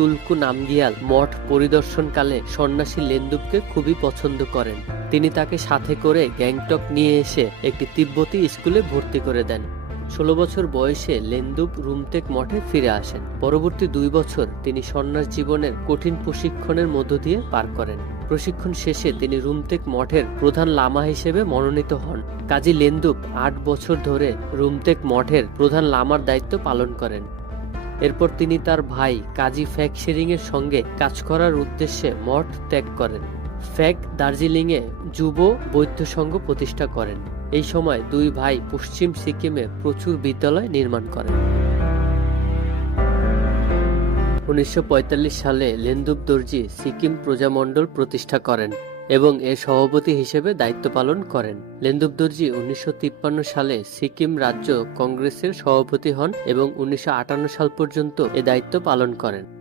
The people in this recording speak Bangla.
তুলকু নামগিয়াল মঠ পরিদর্শনকালে সন্ন্যাসী লেন্দুবকে খুবই পছন্দ করেন। তিনি তাকে সাথে করে গ্যাংটক নিয়ে এসে একটি তিব্বতী স্কুলে ভর্তি করে দেন। ষোলো বছর বয়সে লেন্দুব রুমতেক মঠে ফিরে আসেন। পরবর্তী দুই বছর তিনি সন্ন্যাস জীবনের কঠিন প্রশিক্ষণের মধ্য দিয়ে পার করেন। প্রশিক্ষণ শেষে তিনি রুমতেক মঠের প্রধান লামা হিসেবে মনোনীত হন। কাজী লেন্দুব আট বছর ধরে রুমতেক মঠের প্রধান লামার দায়িত্ব পালন করেন। এরপর তিনি তার ভাই কাজী ফ্যাক শেরিং এর সঙ্গে কাজ করার উদ্দেশ্যে মঠ ত্যাগ করেন। ফ্যাক দার্জিলিংয়ে যুব বৌদ্ধ সংঘ প্রতিষ্ঠা করেন। এই সময় দুই ভাই পশ্চিম সিকিমে প্রচুর বিদ্যালয় নির্মাণ করেন। উনিশশো পঁয়তাল্লিশ সালে লেন্দুব দর্জি সিকিম প্রজামণ্ডল প্রতিষ্ঠা করেন। এবং এর সভাপতি হিসেবে দায়িত্ব পালন করেন। লেন্দুব দর্জি উনিশশো সালে সিকিম রাজ্য কংগ্রেসের সভাপতি হন এবং উনিশশো আটান্ন সাল পর্যন্ত এ দায়িত্ব পালন করেন।